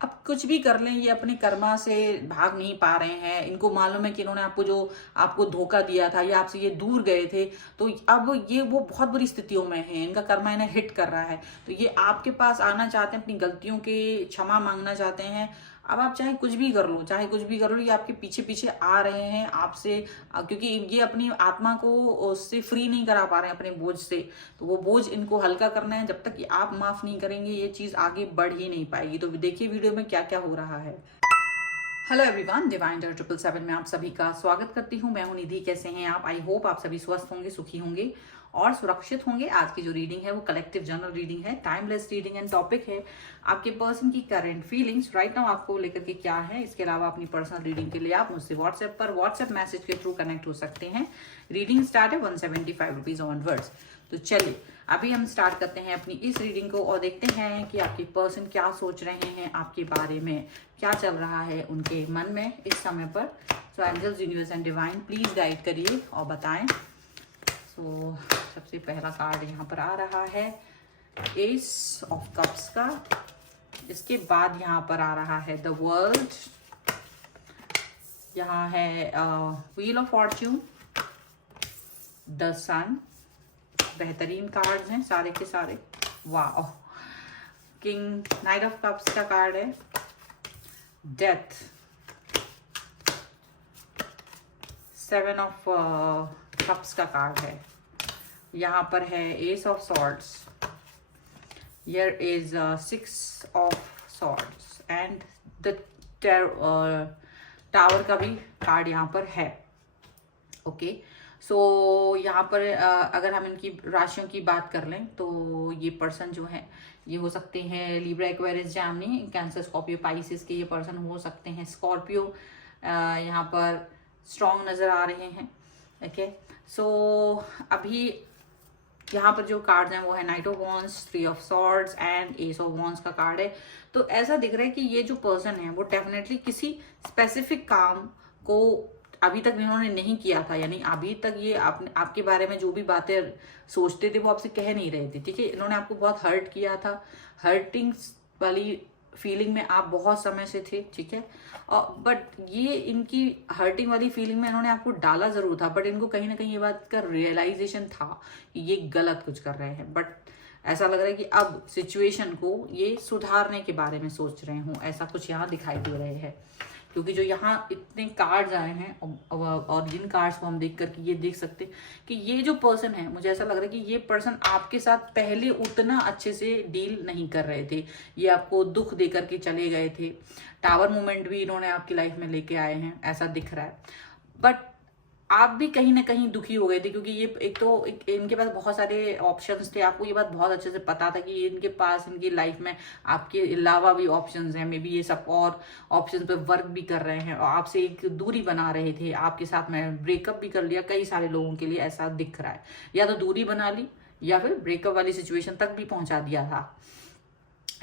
अब कुछ भी कर लें, ये अपने कर्मा से भाग नहीं पा रहे हैं। इनको मालूम है कि इन्होंने आपको धोखा दिया था या आपसे ये दूर गए थे, तो अब ये वो बहुत बुरी स्थितियों में है, इनका कर्मा इन्हें हिट कर रहा है। तो ये आपके पास आना चाहते हैं, अपनी गलतियों के क्षमा मांगना चाहते हैं। अब आप चाहे कुछ भी कर लो, चाहे कुछ भी कर लो, ये आपके पीछे पीछे आ रहे हैं आपसे, क्योंकि ये अपनी आत्मा को उससे फ्री नहीं करा पा रहे हैं, अपने बोझ से। तो वो बोझ इनको हल्का करना है। जब तक कि आप माफ नहीं करेंगे, ये चीज आगे बढ़ ही नहीं पाएगी। तो देखिए वीडियो में क्या क्या हो रहा है। हेलो एवरीवन, डिवाइन 777 में आप सभी का स्वागत करती हूँ। मैं हूँ निधि। कैसे हैं आप? आई होप आप सभी स्वस्थ होंगे, सुखी होंगे और सुरक्षित होंगे। आज की जो रीडिंग है वो कलेक्टिव जनरल रीडिंग है, टाइमलेस रीडिंग एंड टॉपिक है आपके पर्सन की करंट फीलिंग्स राइट नाउ आपको लेकर के क्या है। इसके अलावा अपनी पर्सनल रीडिंग के लिए आप मुझसे व्हाट्सएप मैसेज के थ्रू कनेक्ट हो सकते हैं। रीडिंग स्टार्ट है 175 रुपीज ऑनवर्ड्स। तो चलिए अभी हम स्टार्ट करते हैं अपनी इस रीडिंग को और देखते हैं कि आपके पर्सन क्या सोच रहे हैं आपके बारे में, क्या चल रहा है उनके मन में इस समय पर। So angels, universe and divine please guide करिए और बताएं। सो सबसे पहला कार्ड यहाँ पर आ रहा है एस ऑफ कप्स का। इसके बाद यहाँ पर आ रहा है द वर्ल्ड, यहाँ है व्हील ऑफ फॉर्च्यून, द सन। बेहतरीन कार्ड्स हैं सारे के सारे, वाह। किंग, नाइट ऑफ कप्स का कार्ड है, डेथ, सेवन ऑफ कप्स का कार्ड है, यहाँ पर है S of swords, here is 6 of swords and the tower का भी कार्ड यहाँ पर है। ओके सो यहाँ पर अगर हम इनकी राशियों की बात कर लें तो ये पर्सन जो है ये हो सकते हैं Libra, Aquarius, Gemini, cancer, Scorpio, Pisces के ये पर्सन हो सकते हैं। स्कॉर्पियो यहाँ पर स्ट्रॉन्ग नज़र आ रहे हैं। ओके सो अभी यहाँ पर जो कार्ड्स हैं वो है night of wands, 3 of swords and S of wands का कार्ड है। तो ऐसा दिख रहा है कि ये जो पर्सन है वो डेफिनेटली किसी स्पेसिफिक काम को अभी तक इन्होंने नहीं किया था, यानी अभी तक ये आपके बारे में जो भी बातें सोचते थे वो आपसे कह नहीं रहे थे। ठीक है, इन्होंने आपको बहुत हर्ट किया था, हर्टिंग वाली फीलिंग में आप बहुत समय से थे। ठीक है, और बट ये इनकी हर्टिंग वाली फीलिंग में इन्होंने आपको डाला जरूर था, बट इनको कहीं ना कहीं ये बात का रियलाइजेशन था कि ये गलत कुछ कर रहे हैं। बट ऐसा लग रहा है कि अब सिचुएशन को ये सुधारने के बारे में सोच रहे हूँ, ऐसा कुछ यहाँ दिखाई दे रहे हैं। क्योंकि जो यहाँ इतने कार्ड्स आए हैं और जिन कार्ड्स को हम देख करके ये देख सकते कि ये जो पर्सन है, मुझे ऐसा लग रहा है कि ये पर्सन आपके साथ पहले उतना अच्छे से डील नहीं कर रहे थे, ये आपको दुख दे करके चले गए थे। टावर मूवमेंट भी इन्होंने आपकी लाइफ में लेके आए हैं, ऐसा दिख रहा है। बट आप भी कहीं ना कहीं दुखी हो गए थे, क्योंकि ये इनके पास बहुत सारे ऑप्शंस थे। आपको ये बात बहुत अच्छे से पता था कि इनके पास इनकी लाइफ में आपके अलावा भी ऑप्शंस हैं। मे बी ये सब और ऑप्शंस पे वर्क भी कर रहे हैं और आपसे एक दूरी बना रहे थे। आपके साथ में ब्रेकअप भी कर लिया, कई सारे लोगों के लिए ऐसा दिख रहा है। या तो दूरी बना ली या फिर ब्रेकअप वाली सिचुएशन तक भी पहुंचा दिया था,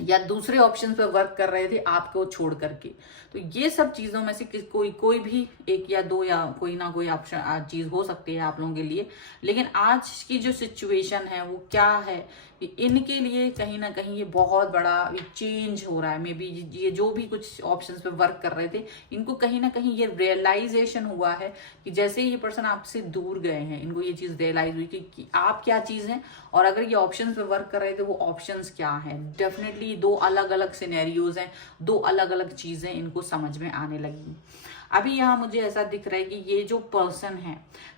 या दूसरे ऑप्शन पे वर्क कर रहे थे आपको छोड़ करके। तो ये सब चीजों में से कोई भी एक या दो या कोई ना कोई ऑप्शन चीज हो सकती है आप लोगों के लिए। लेकिन आज की जो सिचुएशन है वो क्या है कि इनके लिए कहीं ना कहीं ये बहुत बड़ा चेंज हो रहा है। मे बी ये जो भी कुछ ऑप्शंस पे वर्क कर रहे थे, इनको कहीं ना कहीं ये रियलाइजेशन हुआ है कि जैसे ये पर्सन आपसे दूर गए हैं, इनको ये चीज रियलाइज हुई कि आप क्या चीज हैं, और अगर ये ऑप्शंस पे वर्क कर रहे थे वो ऑप्शंस क्या हैं। डेफिनेटली दो अलग अलग सिनेरियोज हैं, दो अलग अलग चीजें इनको समझ में आने लगी। अभी यहाँ मुझे ऐसा दिख रहा है कि ये जो पर्सन है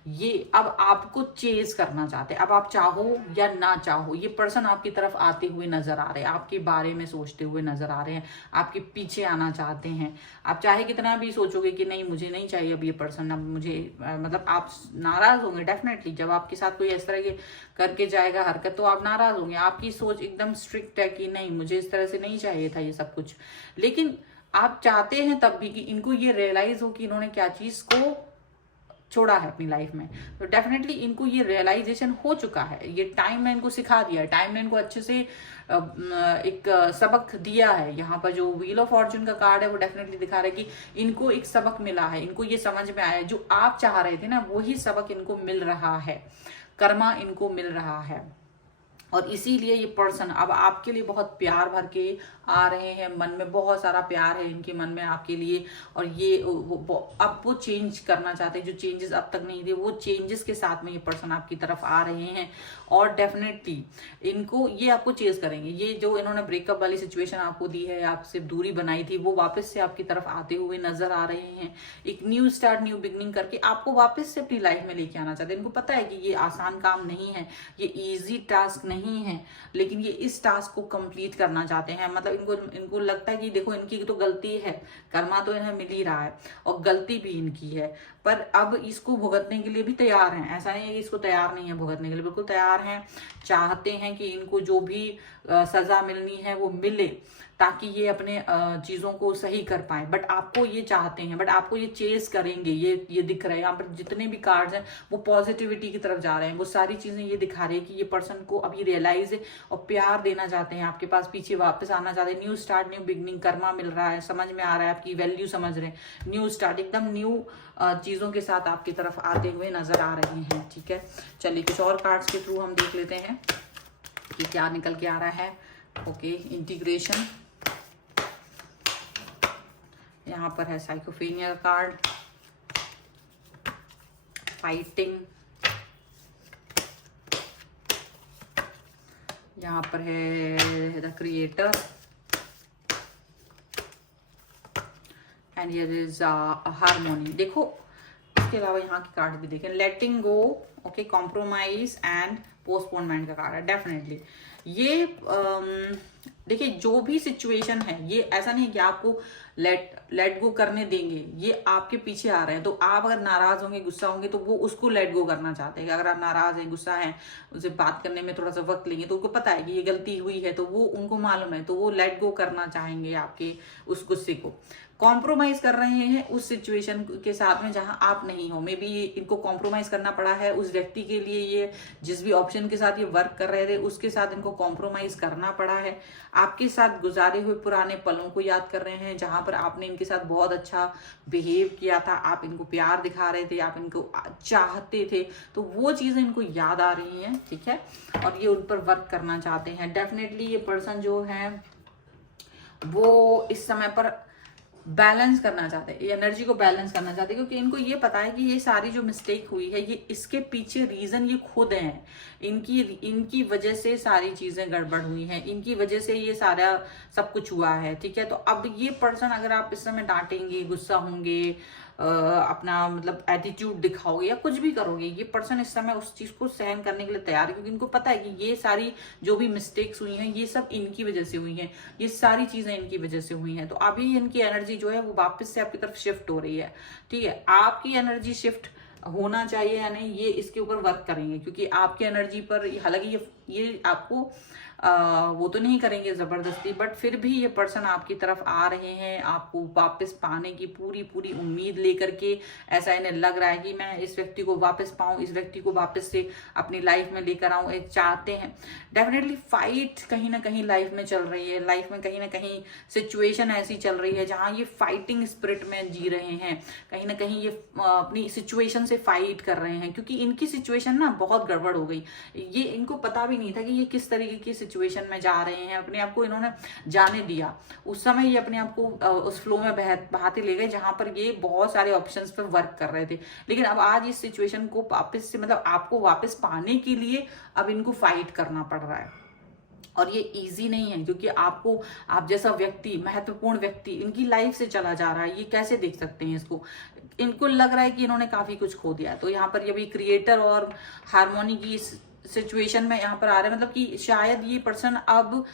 ये अब आपको चेज करना चाहते हैं। अब आप चाहो या ना चाहो, ये पर्सन आपकी तरफ आते हुए नजर आ रहे हैं, आपके बारे में सोचते हुए नजर आ रहे हैं, आपके पीछे आना चाहते हैं। आप चाहे कितना भी सोचोगे कि नहीं मुझे नहीं चाहिए अब ये पर्सन, अब मुझे मतलब आप नाराज होंगे डेफिनेटली। जब आपके साथ कोई इस तरह के करके जाएगा हरकत तो आप नाराज होंगे। आपकी सोच एकदम स्ट्रिक्ट है कि नहीं मुझे इस तरह से नहीं चाहिए था ये सब कुछ। लेकिन आप चाहते हैं तब भी कि इनको ये रियलाइज हो कि इन्होंने क्या चीज को छोड़ा है अपनी लाइफ में। तो डेफिनेटली इनको ये रियलाइजेशन हो चुका है। ये टाइम ने इनको सिखा दिया है, टाइम ने इनको अच्छे से एक सबक दिया है। यहाँ पर जो व्हील ऑफ फॉर्च्यून का कार्ड है वो डेफिनेटली दिखा रहा है कि इनको एक सबक मिला है, इनको ये समझ में आया है जो आप चाह रहे थे ना, वही सबक इनको मिल रहा है, कर्मा इनको मिल रहा है। और इसीलिए ये पर्सन अब आपके लिए बहुत प्यार भर के आ रहे हैं, मन में बहुत सारा प्यार है इनके मन में आपके लिए। और ये अब वो चेंज करना चाहते हैं, जो चेंजेस अब तक नहीं थे वो चेंजेस के साथ में ये पर्सन आपकी तरफ आ रहे हैं। और डेफिनेटली इनको ये आपको चेज करेंगे। ये जो इन्होंने ब्रेकअप वाली सिचुएशन आपको दी है, आपसे दूरी बनाई थी, वो वापस से आपकी तरफ आते हुए नजर आ रहे हैं। एक न्यू स्टार्ट, न्यू बिगनिंग करके आपको वापस से अपनी लाइफ में लेके आना चाहते हैं। इनको पता है कि ये आसान काम नहीं है, ये इजी टास्क नहीं है, लेकिन ये इस टास्क को कंप्लीट करना चाहते हैं। मतलब इनको लगता है कि देखो इनकी तो गलती है, कर्मा तो इन्हें मिल ही रहा है और गलती भी इनकी है, पर अब इसको भुगतने के लिए भी तैयार हैं। ऐसा नहीं है कि इसको तैयार नहीं है भुगतने के लिए, बिल्कुल तैयार हैं। चाहते हैं कि इनको जो भी सजा मिलनी है वो मिले, ताकि ये अपने चीजों को सही कर पाए। बट आपको ये चाहते हैं, बट आपको ये चेस करेंगे। ये दिख रहा है यहाँ पर जितने भी कार्ड्स हैं वो पॉजिटिविटी की तरफ जा रहे हैं। वो सारी चीजें ये दिखा रही है कि ये पर्सन को अभी रियलाइज है और प्यार देना चाहते हैं आपके पास, पीछे वापस आना चाहते हैं। न्यू स्टार्ट, न्यू बिगनिंग, कर्मा मिल रहा है, समझ में आ रहा है, आपकी वैल्यू समझ रहे हैं। न्यू स्टार्ट, एकदम न्यू चीजों के साथ आपकी तरफ आते हुए नजर आ रहे हैं। ठीक है, चलिए कुछ और कार्ड्स के थ्रू हम देख लेते हैं कि क्या निकल के आ रहा है। ओके, इंटीग्रेशन, यहाँ पर है साइकोफेनिया कार्ड, फाइटिंग, यहाँ पर है the creator, and here is harmony. देखो इसके अलावा यहाँ की कार्ड भी देखें, लेटिंग गो, ओके, कॉम्प्रोमाइज एंड पोस्टपोनमेंट का कार्ड है। डेफिनेटली ये देखिए जो भी सिचुएशन है, ये ऐसा नहीं कि आपको लेट गो करने देंगे, ये आपके पीछे आ रहे हैं। तो आप अगर नाराज होंगे, गुस्सा होंगे, तो वो उसको लेट गो करना चाहते हैं। अगर आप नाराज हैं, गुस्सा हैं, उनसे बात करने में थोड़ा सा वक्त लेंगे, तो उनको पता है कि ये गलती हुई है, तो वो उनको मालूम है, तो वो लेट गो करना चाहेंगे आपके उस गुस्से को। कॉम्प्रोमाइज कर रहे हैं उस सिचुएशन के साथ में जहां आप नहीं हो। मे बी इनको कॉम्प्रोमाइज करना पड़ा है उस व्यक्ति के लिए, ये जिस भी ऑप्शन के साथ ये वर्क कर रहे थे उसके साथ इनको कॉम्प्रोमाइज करना पड़ा है। आपके साथ गुजारे हुए पुराने पलों को याद कर रहे हैं, जहां पर आपने इनके साथ बहुत अच्छा बिहेव किया था, आप इनको प्यार दिखा रहे थे, आप इनको चाहते थे, तो वो चीजें इनको याद आ रही हैं। ठीक है, और ये उन पर वर्क करना चाहते हैं। डेफिनेटली ये पर्सन जो है वो इस समय पर बैलेंस करना चाहते हैं, एनर्जी को बैलेंस करना चाहते हैं, क्योंकि इनको ये पता है कि ये सारी जो मिस्टेक हुई है, ये इसके पीछे रीजन ये खुद हैं। इनकी वजह से सारी चीजें गड़बड़ हुई हैं, इनकी वजह से ये सारा सब कुछ हुआ है। ठीक है, तो अब ये पर्सन, अगर आप इस समय डांटेंगे, गुस्सा होंगे, अपना मतलब एटीट्यूड दिखाओगे या कुछ भी करोगे, ये पर्सन इस समय उस चीज को सहन करने के लिए तैयार है, क्योंकि इनको पता है कि ये सारी जो भी मिस्टेक्स हुई हैं ये सब इनकी वजह से हुई हैं, ये सारी चीजें इनकी वजह से हुई हैं। तो अभी इनकी एनर्जी जो है वो वापस से आपकी तरफ शिफ्ट हो रही है। ठीक है, आपकी एनर्जी शिफ्ट होना चाहिए या नहीं, ये इसके ऊपर वर्क करेंगे, क्योंकि आपकी एनर्जी पर हालांकि ये आपको वो तो नहीं करेंगे जबरदस्ती, बट फिर भी ये पर्सन आपकी तरफ आ रहे हैं, आपको वापस पाने की पूरी पूरी उम्मीद लेकर के। ऐसा इन्हें लग रहा है कि मैं इस व्यक्ति को वापस पाऊं, इस व्यक्ति को वापस से अपनी लाइफ में लेकर आऊं, एक चाहते हैं। डेफिनेटली फाइट कहीं ना कहीं लाइफ में चल रही है, लाइफ में कहीं ना कहीं सिचुएशन ऐसी चल रही है जहां ये फाइटिंग स्पिरिट में जी रहे हैं। कहीं ना कहीं ये अपनी सिचुएशन से फाइट कर रहे हैं, क्योंकि इनकी सिचुएशन ना बहुत गड़बड़ हो गई। ये इनको पता भी नहीं था कि ये किस तरीके की सिचुएशन में जा रहे हैं। अपने आप को इन्होंने जाने दिया, उस समय ये अपने आप को उस फ्लो में बहाते ले गए जहां पर ये बहुत सारे ऑप्शंस पे वर्क कर रहे थे। लेकिन अब आज इस सिचुएशन को वापस से, मतलब आपको वापस पाने के लिए अब इनको फाइट करना पड़ रहा है। और ये इजी नहीं है, क्योंकि आपको, आप जैसा व्यक्ति, महत्वपूर्ण व्यक्ति इनकी लाइफ से चला जा रहा है। ये कैसे देख सकते हैं इसको? इनको लग रहा है कि इन्होंने काफी कुछ खो दिया। तो यहाँ पर ये भी क्रिएटर और हार्मोनी की सिचुएशन में यहाँ पर आ रहे हैं, मतलब कि शायद ये पर्सन अब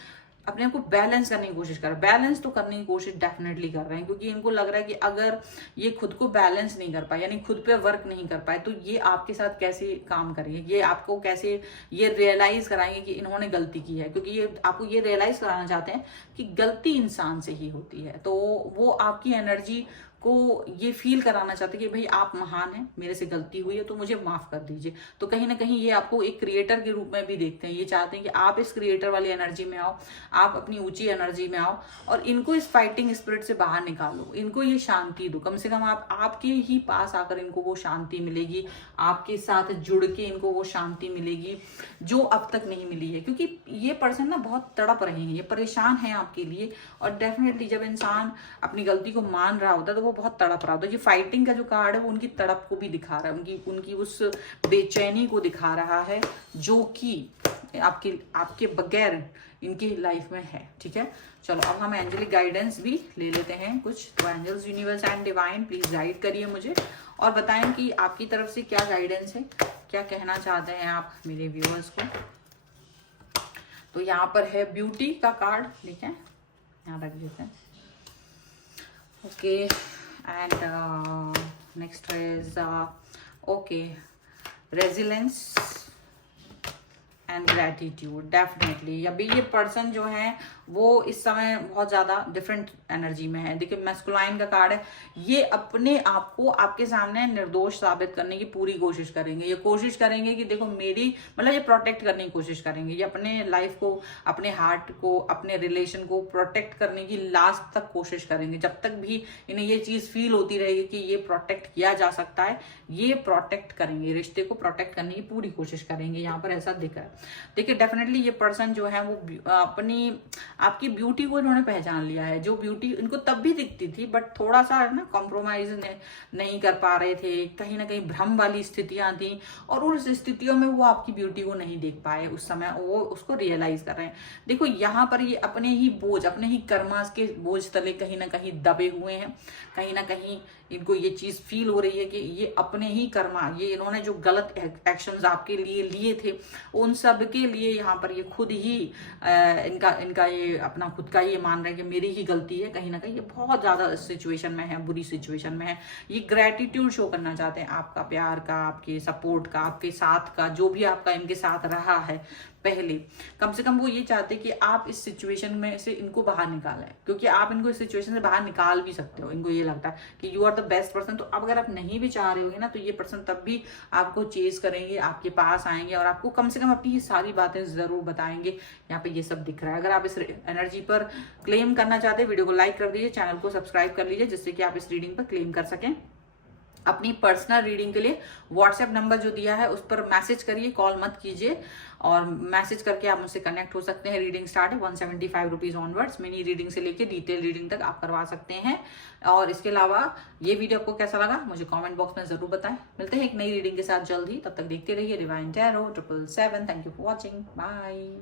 अपने आप को बैलेंस करने की कोशिश कर रहे हैं। बैलेंस तो करने की कोशिश डेफिनेटली कर रहे हैं, क्योंकि इनको लग रहा है कि अगर ये खुद को बैलेंस नहीं कर पाए, यानी खुद पे वर्क नहीं कर पाए, तो ये आपके साथ कैसे काम करेंगे, ये आपको कैसे ये रियलाइज कराएंगे कि इन्होंने गलती की है। क्योंकि ये आपको ये रियलाइज कराना चाहते हैं कि गलती इंसान से ही होती है। तो वो आपकी एनर्जी को ये फील कराना चाहते हैं कि भाई आप महान हैं, मेरे से गलती हुई है तो मुझे माफ कर दीजिए। तो कहीं ना कहीं ये आपको एक क्रिएटर के रूप में भी देखते हैं, ये चाहते हैं कि आप इस क्रिएटर वाली एनर्जी में आओ, आप अपनी ऊंची एनर्जी में आओ और इनको इस फाइटिंग स्पिरिट से बाहर निकालो, इनको ये शांति दो। कम से कम आप आपके ही पास आकर इनको वो शांति मिलेगी, आपके साथ जुड़ के इनको वो शांति मिलेगी जो अब तक नहीं मिली है। क्योंकि ये पर्सन ना बहुत तड़प रहे हैं, ये परेशान है आपके लिए। और डेफिनेटली जब इंसान अपनी गलती को मान रहा होता है तो वो बहुत तड़प रहा होता है। ये फाइटिंग का जो कार्ड है वो उनकी तड़प को भी दिखा रहा है, उनकी उस बेचैनी को दिखा रहा है जो कि आपके बगैर इनकी लाइफ में है। ठीक है, चलो अब हम एंजेलिक गाइडेंस भी ले लेते हैं कुछ। तो angels, universe and divine please guide करिए मुझे और बताएं कि आपकी तरफ से क्या गाइडेंस है, क्या कहना चाहते हैं आप मेरे व्यूअर्स को। तो यहाँ पर है ब्यूटी का कार्ड, ठीक है, यहाँ रख देते हैं। Okay, and next is okay resilience and gratitude. Definitely अभी ये पर्सन जो है वो इस समय बहुत ज़्यादा डिफरेंट एनर्जी में है। देखिए मैस्कुलाइन का कार्ड है, ये अपने आप को आपके सामने निर्दोष साबित करने की पूरी कोशिश करेंगे। ये कोशिश करेंगे कि देखो मेरी, मतलब ये प्रोटेक्ट करने की कोशिश करेंगे, ये अपने लाइफ को, अपने हार्ट को, अपने रिलेशन को प्रोटेक्ट करने की लास्ट तक कोशिश करेंगे। जब तक भी इन्हें ये चीज़ फील होती रहेगी कि ये प्रोटेक्ट किया जा सकता है, ये प्रोटेक्ट करेंगे, रिश्ते को प्रोटेक्ट करने की पूरी कोशिश करेंगे। यहाँ पर ऐसा दिख रहा है। देखिए डेफिनेटली ये पर्सन जो है वो अपनी आपकी ब्यूटी को इन्होंने पहचान लिया है, जो ब्यूटी इनको तब भी दिखती थी बट थोड़ा सा ना कॉम्प्रोमाइज नहीं कर पा रहे थे, कहीं ना कहीं भ्रम वाली स्थितियां थी और उस स्थितियों में वो आपकी ब्यूटी को नहीं देख पाए उस समय, वो उसको रियलाइज कर रहे हैं। देखो यहाँ पर ये अपने ही बोझ, अपने ही कर्मास के बोझ तले कहीं ना कहीं दबे हुए हैं, कहीं ना कहीं इनको ये चीज फील हो रही है कि ये अपने ही कर्मा, ये इन्होंने जो गलत एक्शंस आपके लिए लिए थे उन सब के लिए यहाँ पर ये खुद ही इनका ये अपना खुद का ही मान रहे हैं कि मेरी ही गलती है। कहीं ना कहीं ये बहुत ज्यादा सिचुएशन में है, बुरी सिचुएशन में है। ये ग्रेटिट्यूड शो करना चाहते हैं आपका, प्यार का, आपके सपोर्ट का, आपके साथ का, जो भी आपका इनके साथ रहा है पहले। कम से कम वो ये चाहते हैं कि आप इस सिचुएशन में से इनको बाहर निकालें, क्योंकि आप इनको इस सिचुएशन से बाहर निकाल भी सकते हो। इनको ये लगता है कि you are the best person. तो अब अगर आप नहीं भी चाह रहे होगे ना तो ये पर्सन तब भी आपको चेज करेंगे, आपके पास आएंगे और आपको कम से कम अपनी ये सारी बातें जरूर बताएंगे। यहाँ पे ये सब दिख रहा है। अगर आप इस एनर्जी पर क्लेम करना चाहते हैं, वीडियो को लाइक कर दीजिए, चैनल को सब्सक्राइब कर लीजिए, जिससे कि आप इस रीडिंग पर क्लेम कर सकें। अपनी पर्सनल रीडिंग के लिए व्हाट्सएप नंबर जो दिया है उस पर मैसेज करिए, कॉल मत कीजिए। और मैसेज करके आप मुझसे कनेक्ट हो सकते हैं। रीडिंग स्टार्ट है 175 रुपीज ऑनवर्ड्स। मिनी रीडिंग से लेके डिटेल रीडिंग तक आप करवा सकते हैं। और इसके अलावा ये वीडियो आपको कैसा लगा मुझे कमेंट बॉक्स में जरूर बताएं। मिलते हैं एक नई रीडिंग के साथ जल्द ही, तब तक देखते रहिए divine tarot 777। Thank you for watching, bye.